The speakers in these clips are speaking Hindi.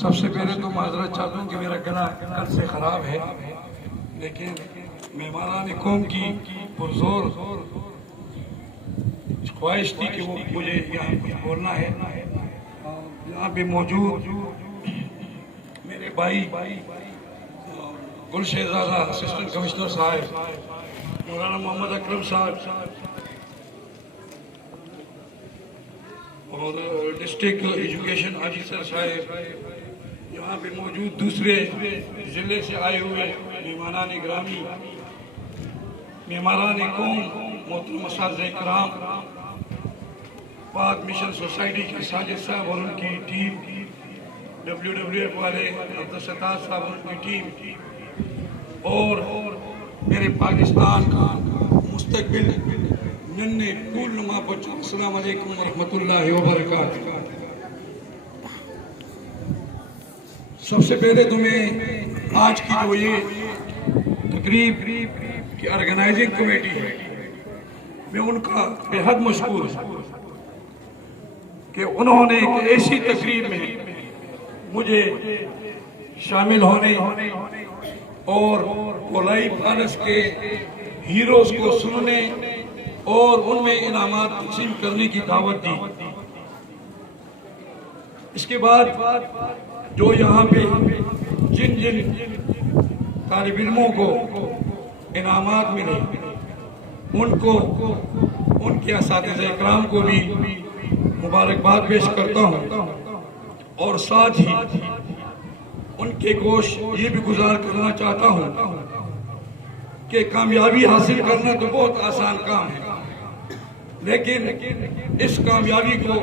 सबसे पहले तो माजरत चाहता हूँ कि मेरा गला कल से ख़राब है, लेकिन मेहमानान कौम की पुरजोर ख्वाहिश थी कि वो मुझे यहाँ कुछ बोलना है। यहाँ पे मौजूद मेरे भाई गुलशहजादा असिस्टेंट कमिश्नर साहब, मौलाना मोहम्मद अकरम साहब और डिस्ट्रिक्ट एजुकेशन ऑफिसर साहब, यहाँ पे मौजूद दूसरे ज़िले से आए हुए मेहमानान ग्रामी, मेहमानान कौम, मोहतरम असातिज़ा इकराम, पाक मिशन सोसाइटी के साजिद साहब और उनकी टीम, WWF वाले अब्दुल सत्तार साहब और उनकी टीम, और मेरे पाकिस्तान का मुस्तकबिल नन्हे फूलनुमा बच्चों, अस्सलाम वालेकुम व रहमतुल्लाहि व बरकातुहू। सबसे पहले तो मैं आज की जो ये तकरीब की ऑर्गेनाइजिंग कमेटी है, मैं उनका बेहद मशकूर हूँ कि उन्होंने एक ऐसी तकरीब में मुझे शामिल होने और कोलाई पैलेस के हीरोज को सुनने और उनमें इनामात तकसीम करने की दावत दी। इसके बाद जो यहाँ पे जिन जिन तालिब इल्मों को इनामात मिले उनको, उनके असातिज़ा इकराम को भी मुबारकबाद पेश करता हूँ, और साथ ही उनके गोश ये भी गुजार करना चाहता हूँ कि कामयाबी हासिल करना तो बहुत आसान काम है, लेकिन इस कामयाबी को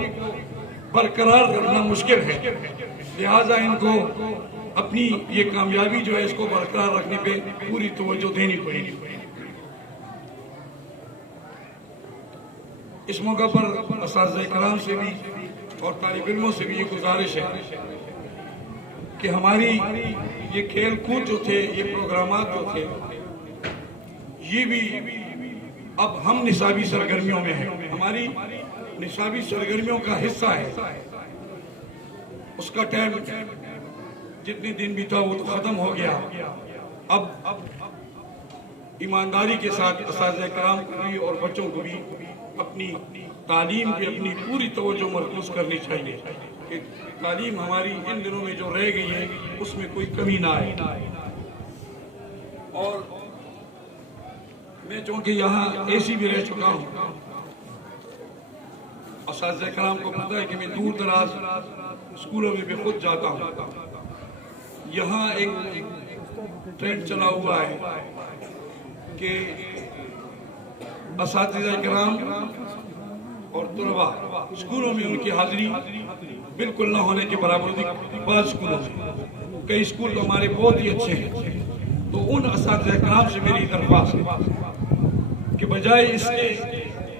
बरकरार रखना मुश्किल है। लिहाजा इनको अपनी ये कामयाबी जो है इसको बरकरार रखने पे पूरी तवज्जो देनी पड़ेगी। इस मौका पर असातिज़ा इकराम से भी और तालिब इल्मों से भी ये गुजारिश है कि हमारी ये खेल कूद जो थे, ये प्रोग्रामात जो थे, ये भी अब हम निसाबी सरगर्मियों में हैं, हमारी निसाबी सरगर्मियों का हिस्सा है। उसका टाइम जितने दिन भी था वो तो ख़त्म हो गया। अब ईमानदारी के साथ असातिज़ा इकराम को भी और बच्चों को भी अपनी तालीम पे अपनी पूरी तवज्जो मरकूज़ करनी चाहिए कि तालीम हमारी इन दिनों में जो रह गई है उसमें कोई कमी ना आए। और मैं चूँकि यहाँ ऐसी भी रह चुका हूँ, असातिज़ा इकराम को पता है कि मैं दूर दराज स्कूलों में भी खुद जाता हूँ। यहाँ एक ट्रेंड चला हुआ है कि असातिज़ा इकराम और तुलबा स्कूलों में उनकी हाजिरी बिल्कुल ना होने के बराबर थी। बाद स्कूलों में कई स्कूल तो हमारे बहुत ही अच्छे हैं, तो उन असातिज़ा इकराम से मेरी दरख्वास्त है कि बजाय इसके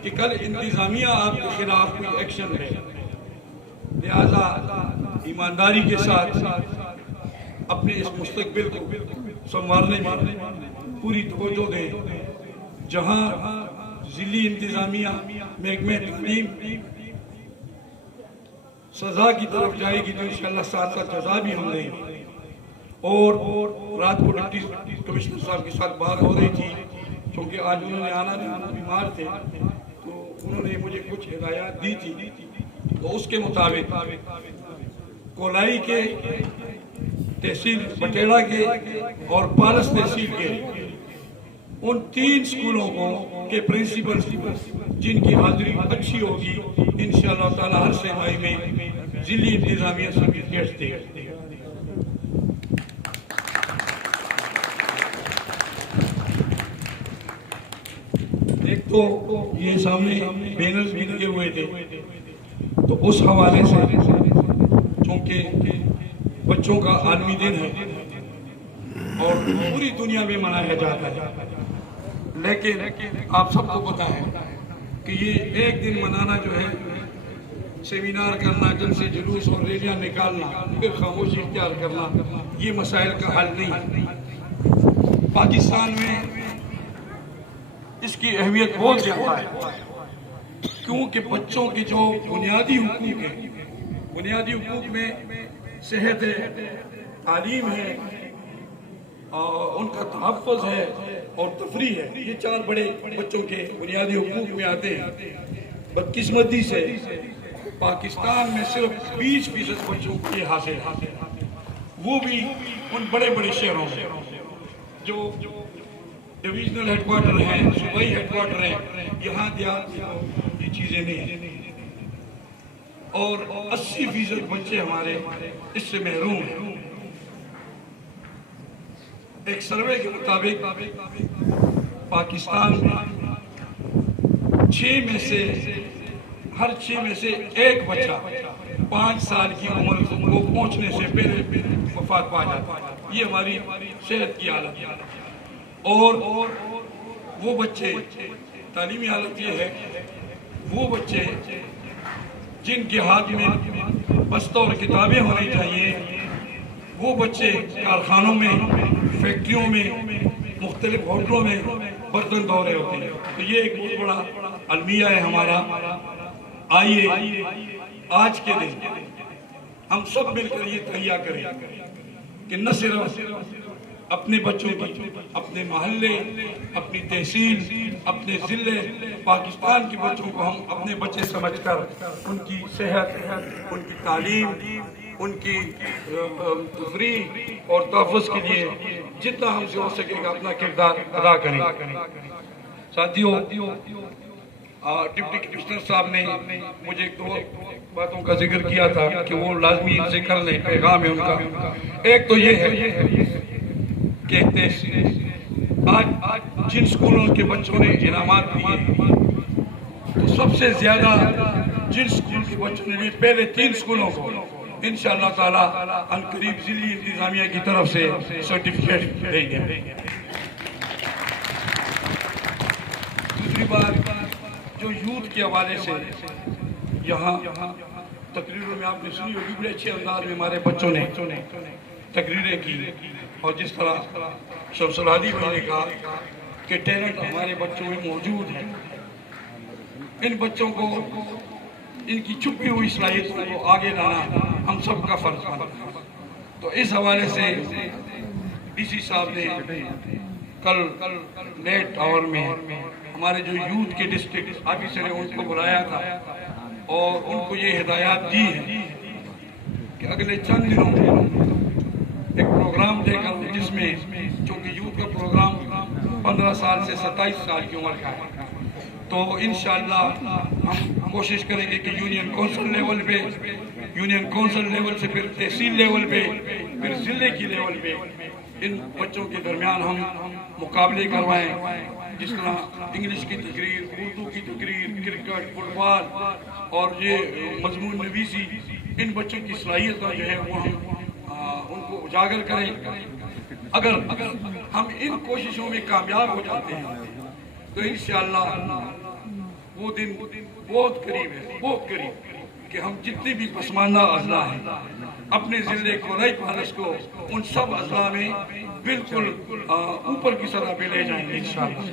कि कल इंतज़ामिया आपके खिलाफ कोई एक्शन ले, लिहाजा ईमानदारी के साथ अपने इस मुस्तकबिल को संवारने में पूरी तवज्जो दें। जहाँ ज़िली इंतज़ामिया महकमे तालीम सज़ा की तरफ जाएगी तो इंशाअल्लाह साथ साथ जज़ा भी हम देंगे। और रात को डिप्टी कमिश्नर साहब के साथ बात हो रही थी, क्योंकि आज उन्होंने आना था, बीमार थे, तो उन्होंने मुझे कुछ हिदायत दी थी, तो उसके मुताबिक कोलाई के तहसील बटेड़ा के और पारस तहसील के उन 3 स्कूलों को के प्रिंसिपल जिनकी हाजिरी अच्छी होगी इंशाअल्लाह ताला हर सेमाई में जिली इंतजामिया सर्टिफिकेट देगा। एक तो ये सामने बैनर्स भी लगे हुए थे, तो उस हवाले से चूँकि बच्चों का आलमी दिन है और पूरी दुनिया में मनाया जाता है, लेकिन आप सबको पता है कि ये एक दिन मनाना जो है, सेमिनार करना, जलसे जुलूस और रैलियाँ निकालना, फिर खामोशी इख्तियार करना, ये मसाइल का हल नहीं है। पाकिस्तान में इसकी अहमियत बहुत ज़्यादा है, क्योंकि बच्चों के जो बुनियादी हुकूक हैं, बुनियादी हुकूक में सेहत है, तालीम है, उनका तहफ़्फ़ुज़ है और तफरी है। ये 4 बड़े बच्चों के बुनियादी हुकूक में आते हैं। बदकिस्मती से पाकिस्तान में सिर्फ 20% बच्चों को ये हासिल है, वो भी उन बड़े बड़े शहरों में जो डिविजनल हेडक्वार्टर हैं, सूबाई हेडक्वार्टर हैं। यहाँ देहात में ये चीज़ें नहीं हैं और 80% बच्चे हमारे इससे महरूम हैं। एक सर्वे के मुताबिक पाकिस्तान में 6 में से हर 6 में से एक बच्चा 5 साल की उम्र को पहुंचने से पहले वफात पा जाता है। ये हमारी सेहत की हालत है। और वो बच्चे, तालीमी हालत ये है, वो बच्चे जिनके हाथ में बस्ता और किताबें होनी चाहिए, वो बच्चे कारखानों में, फैक्ट्रियों में, मुख्तलिफ होटलों में बर्तन धो रहे होते हैं। तो ये एक बहुत बड़ा अलमिया है हमारा। आइए आज के दिन हम सब मिलकर ये तैयार करें कि न सिर्फ अपने बच्चों की, अपने मोहल्ले, अपनी तहसील, अपने ज़िले, पाकिस्तान के बच्चों को हम अपने बच्चे समझकर उनकी सेहत, उनकी तालीम, उनकी तफरीह और तहफ़्फ़ुज़ के लिए जितना हमसे हो सकेगा अपना किरदार अदा करें। साथियों, डिप्टी कमिश्नर साहब ने मुझे 2 बातों का जिक्र किया था कि वो लाजमी इनसे कर लें, पैगाम है उनका। एक तो ये है कि आज जिन स्कूलों के बच्चों ने इनामात दिए, तो सबसे ज्यादा जिन स्कूल के बच्चों ने लिए, पहले 3 स्कूलों को इंशाअल्लाह ताला अनकरीब जिली इंतजामिया की तरफ से सर्टिफिकेट देंगे। दूसरी बात, जो यूथ के हवाले से यहाँ तकरीरों में आपने सुनी होगी, बड़े अच्छे अंदाज में हमारे बच्चों ने तकरीरें की और जिस तरह शमसुल भाई ने कहा कि टैलेंट हमारे बच्चों में मौजूद है। इन बच्चों को इनकी छुपी हुई सलाहियतों को आगे लाना हम सबका फर्ज है। तो इस हवाले से डीसी साहब ने कल लेट आवर में हमारे जो यूथ के डिस्ट्रिक्ट ऑफिसर हैं उनको बुलाया था और उनको ये हिदायत दी है कि अगले चंद दिनों में एक प्रोग्राम देकर, जिसमें चूँकि यूथ का प्रोग्राम 15 साल से 27 साल की उम्र का है, तो इंशाअल्लाह हम कोशिश करेंगे कि यूनियन काउंसिल लेवल पे, यूनियन काउंसिल लेवल से फिर तहसील लेवल पे, फिर ज़िले की लेवल पे इन बच्चों के दरमियान हम मुकाबले करवाएं। जिस तरह इंग्लिश की तकरीर, उर्दू की तकरीर, क्रिकेट, फुटबॉल और ये मजमून नवीसी, इन बच्चों की सलाहियत जो है वो हम उनको उजागर करें। अगर हम इन कोशिशों में कामयाब हो जाते हैं तो इंशाअल्लाह वो दिन बहुत करीब है, बहुत करीब, कि हम जितनी भी पसमानदा अज़ला हैं अपने ज़िले को, रई पालस को, उन सब अज़ला में बिल्कुल ऊपर की सतह पे ले जाएंगे इंशाअल्लाह।